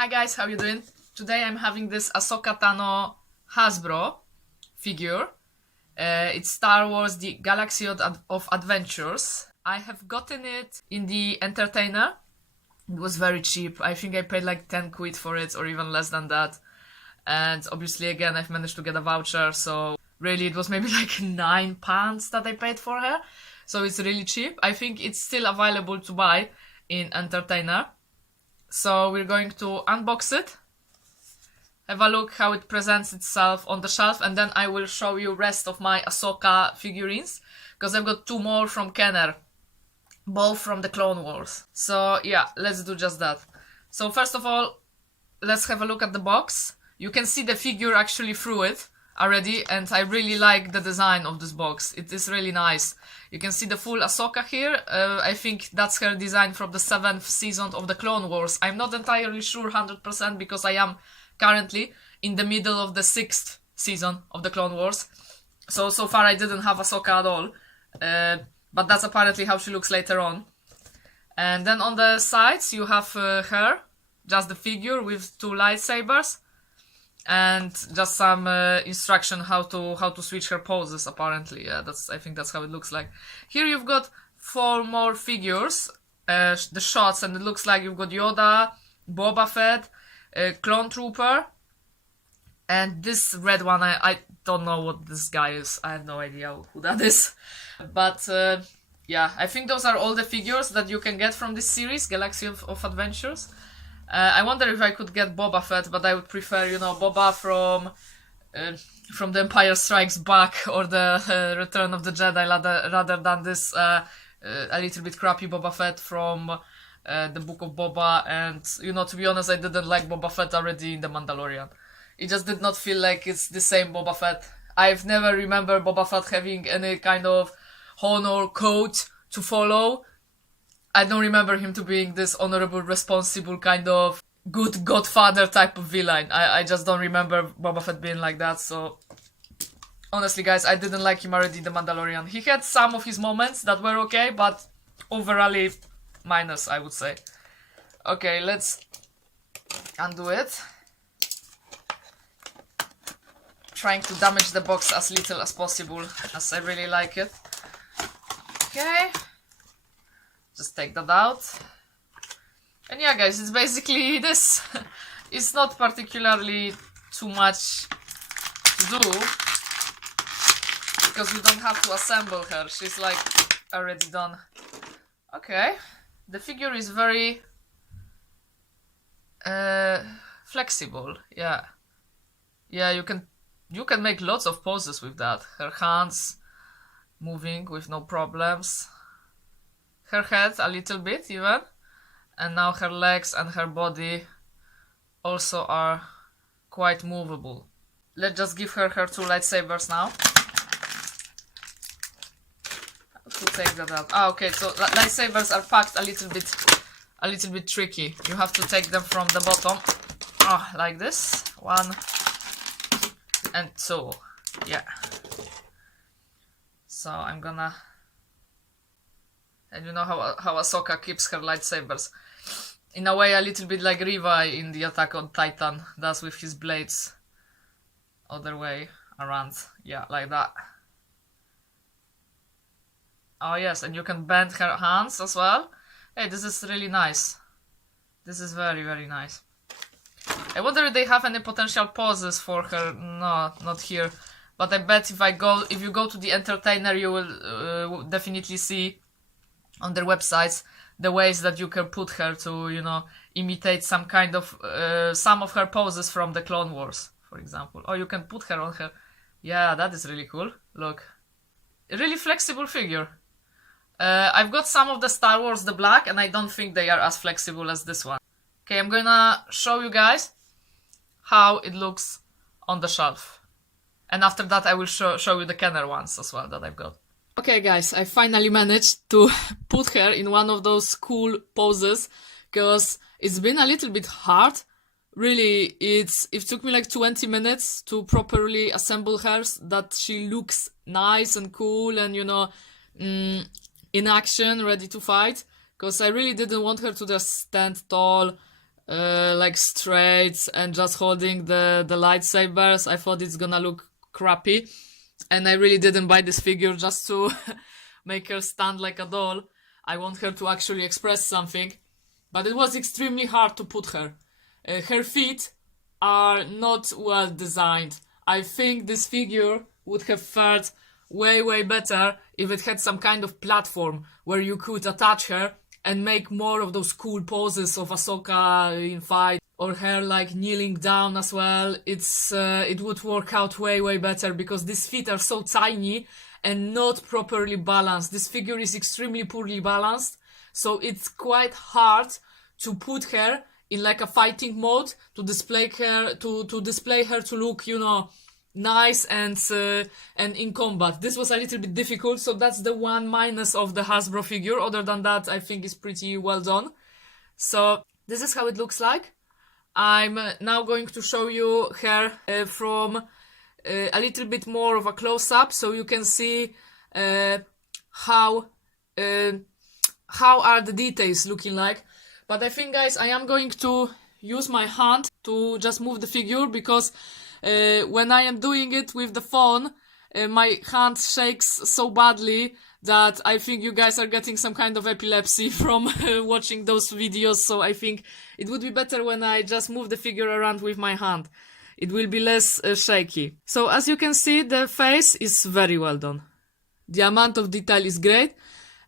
Hi guys, how you doing? Today I'm having this Ahsoka Tano Hasbro figure. It's Star Wars The Galaxy of Adventures. I have gotten it in the Entertainer. It was very cheap. I think I paid like 10 quid for it or even less than that. And obviously again I've managed to get a voucher, so really it was maybe like £9 that I paid for her. So it's really cheap. I think it's still available to buy in Entertainer. So we're going to unbox it, have a look how it presents itself on the shelf, and then I will show you rest of my Ahsoka figurines, because I've got two more from Kenner, both from the Clone Wars. So yeah, let's do just that. So first of all, let's have a look at the box. You can see the figure actually through it already, and I really like the design of this box. It is really nice. You can see the full Ahsoka here. I think that's her design from the 7th season of the Clone Wars. I'm not entirely sure 100% because I am currently in the middle of the 6th season of the Clone Wars. So far I didn't have Ahsoka at all. But that's apparently how she looks later on. And then on the sides you have her, just the figure with two lightsabers. And just some instruction how to switch her poses, apparently. Yeah, I think that's how it looks like. Here you've got 4 more figures, the shots, and it looks like you've got Yoda, Boba Fett, Clone Trooper, and this red one, I don't know what this guy is. I have no idea who that is. But yeah, I think those are all the figures that you can get from this series, Galaxy of Adventures. I wonder if I could get Boba Fett, but I would prefer, you know, Boba from The Empire Strikes Back or the Return of the Jedi rather than this a little bit crappy Boba Fett from the Book of Boba. And, you know, to be honest, I didn't like Boba Fett already in The Mandalorian. It just did not feel like it's the same Boba Fett. I've never remember Boba Fett having any kind of honor code to follow. I don't remember him to being this honorable, responsible kind of good godfather type of villain. I just don't remember Boba Fett being like that, so honestly guys, I didn't like him already in The Mandalorian. He had some of his moments that were okay, but overall minus, I would say. Okay, let's undo it. Trying to damage the box as little as possible, as I really like it. Okay. Just take that out. And yeah guys, it's basically this. It's not particularly too much to do, because you don't have to assemble her. She's like already done. Okay. The figure is very flexible. Yeah. Yeah, you can make lots of poses with that. Her hands moving with no problems. Her head a little bit even, and now her legs and her body also are quite movable. Let's just give her two lightsabers now. How to take that out? Ah, okay, so lightsabers are packed a little bit tricky. You have to take them from the bottom, like this. 1 and 2, yeah. So I'm gonna. And you know how Ahsoka keeps her lightsabers. In a way, a little bit like Levi in the Attack on Titan does with his blades. Other way around. Yeah, like that. Oh yes, and you can bend her hands as well. Hey, this is really nice. This is very, very nice. I wonder if they have any potential poses for her. No, not here. But I bet if you go to the Entertainer, you will definitely see on their websites the ways that you can put her to, you know, imitate some kind of some of her poses from the Clone Wars, for example. Or you can put her on her. Yeah, that is really cool. Look, a really flexible figure. I've got some of the Star Wars the black, and I don't think they are as flexible as this one. Okay, I'm gonna show you guys how it looks on the shelf, and after that I will show you the Kenner ones as well that I've got. Okay guys, I finally managed to put her in one of those cool poses, because it's been a little bit hard. Really, it took me like 20 minutes to properly assemble her, that she looks nice and cool and, you know, in action, ready to fight. Because I really didn't want her to just stand tall, like straight and just holding the lightsabers, I thought it's gonna look crappy. And I really didn't buy this figure just to make her stand like a doll. I want her to actually express something. But it was extremely hard to put her. Her feet are not well designed. I think this figure would have fared way better if it had some kind of platform where you could attach her and make more of those cool poses of Ahsoka in fight, or her like kneeling down as well. It would work out way better, because these feet are so tiny and not properly balanced. This figure is extremely poorly balanced, so it's quite hard to put her in like a fighting mode to display her to look, you know, nice and in combat. This was a little bit difficult, so that's the one minus of the Hasbro figure. Other than that, I think it's pretty well done. So this is how it looks like. I'm now going to show you her from a little bit more of a close-up, so you can see how are the details looking like. But I think, guys, I am going to use my hand to just move the figure, because when I am doing it with the phone, my hand shakes so badly that I think you guys are getting some kind of epilepsy from watching those videos. So I think it would be better when I just move the figure around with my hand. It will be less shaky. So as you can see, the face is very well done. The amount of detail is great,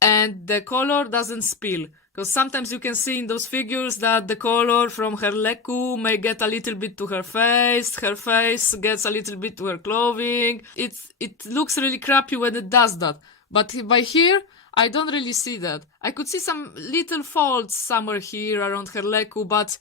and the color doesn't spill. Because sometimes you can see in those figures that the color from her leku may get a little bit to her face gets a little bit to her clothing. It looks really crappy when it does that. But by here, I don't really see that. I could see some little folds somewhere here around her leku, but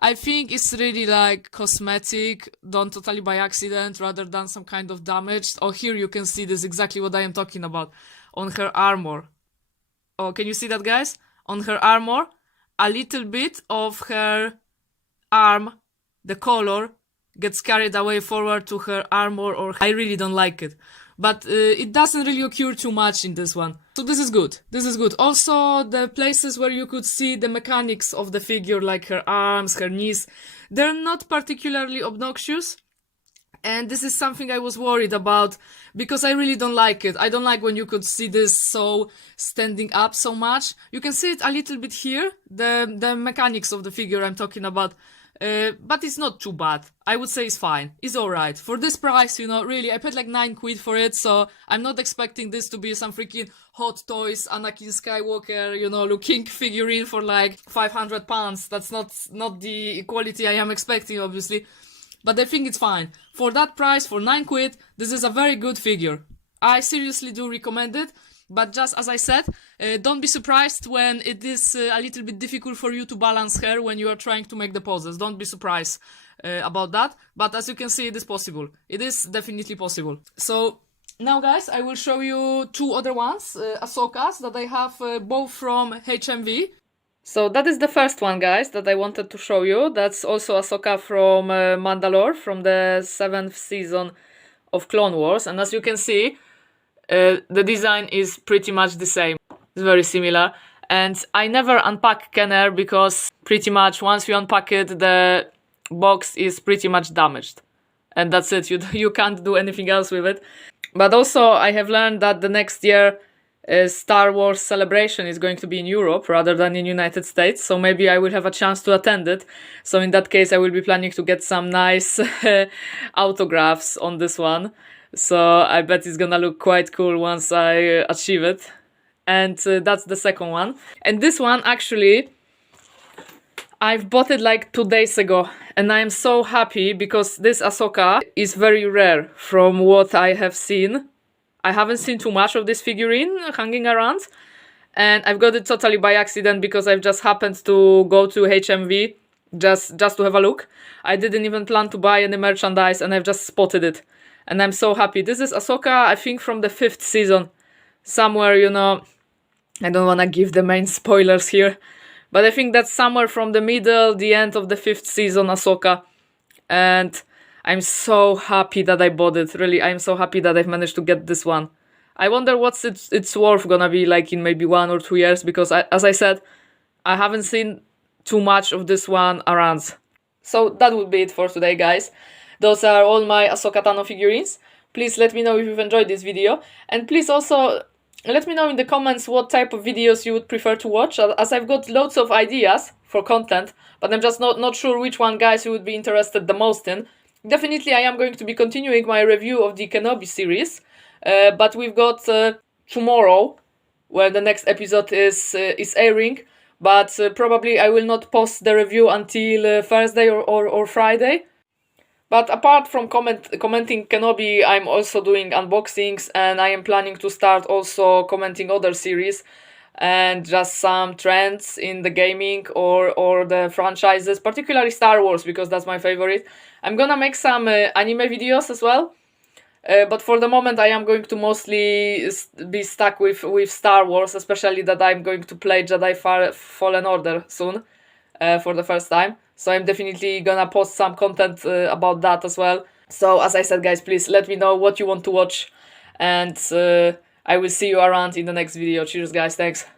I think it's really like cosmetic, done totally by accident rather than some kind of damage. Oh, here you can see this, exactly what I am talking about, on her armor. Oh, can you see that, guys? On her armor, a little bit of her arm, the color, gets carried away forward to her armor, or I really don't like it. But it doesn't really occur too much in this one. So this is good. This is good. Also, the places where you could see the mechanics of the figure, like her arms, her knees, they're not particularly obnoxious. And this is something I was worried about, because I really don't like it. I don't like when you could see this so standing up so much. You can see it a little bit here, the mechanics of the figure I'm talking about. But it's not too bad. I would say it's fine. It's alright. For this price, you know, really, I paid like 9 quid for it, so I'm not expecting this to be some freaking Hot Toys Anakin Skywalker, you know, looking figurine for like £500. That's not the quality I am expecting, obviously. But I think it's fine. For that price, for 9 quid, this is a very good figure. I seriously do recommend it. But just as I said, don't be surprised when it is a little bit difficult for you to balance her when you are trying to make the poses. Don't be surprised about that. But as you can see, it is possible. It is definitely possible. So now, guys, I will show you 2 other ones, Ahsokas, that I have both from HMV. So that is the first one, guys, that I wanted to show you. That's also Ahsoka from Mandalore, from the 7th season of Clone Wars. And as you can see, the design is pretty much the same. It's very similar. And I never unpack Kenner, because pretty much once you unpack it, the box is pretty much damaged. And that's it. You can't do anything else with it. But also, I have learned that the next year, Star Wars Celebration is going to be in Europe rather than in United States, so maybe I will have a chance to attend it. So in that case, I will be planning to get some nice autographs on this one. So I bet it's gonna look quite cool once I achieve it. And that's the second one. And this one, actually, I've bought it like 2 days ago, and I'm so happy because this Ahsoka is very rare from what I have seen. I haven't seen too much of this figurine hanging around, and I've got it totally by accident because I've just happened to go to HMV just to have a look. I didn't even plan to buy any merchandise, and I've just spotted it, and I'm so happy. This is Ahsoka, I think from the 5th season, somewhere, you know, I don't want to give the main spoilers here, but I think that's somewhere from the middle, the end of the 5th season Ahsoka, and I'm so happy that I bought it. Really, I'm so happy that I've managed to get this one. I wonder what's its worth gonna be like in maybe 1 or 2 years, because as I said, I haven't seen too much of this one around. So that would be it for today, guys. Those are all my Ahsoka Tano figurines. Please let me know if you've enjoyed this video, and please also let me know in the comments what type of videos you would prefer to watch, as I've got loads of ideas for content, but I'm just not sure which one, guys, you would be interested the most in. Definitely I am going to be continuing my review of the Kenobi series, but we've got tomorrow, where the next episode is airing, but probably I will not post the review until Thursday or Friday. But apart from commenting Kenobi, I'm also doing unboxings, and I am planning to start also commenting other series and just some trends in the gaming or the franchises, particularly Star Wars, because that's my favorite. I'm gonna make some anime videos as well, but for the moment I am going to mostly be stuck with Star Wars, especially that I'm going to play Jedi Fallen Order soon for the first time. So I'm definitely gonna post some content about that as well. So as I said, guys, please let me know what you want to watch, and I will see you around in the next video. Cheers, guys. Thanks.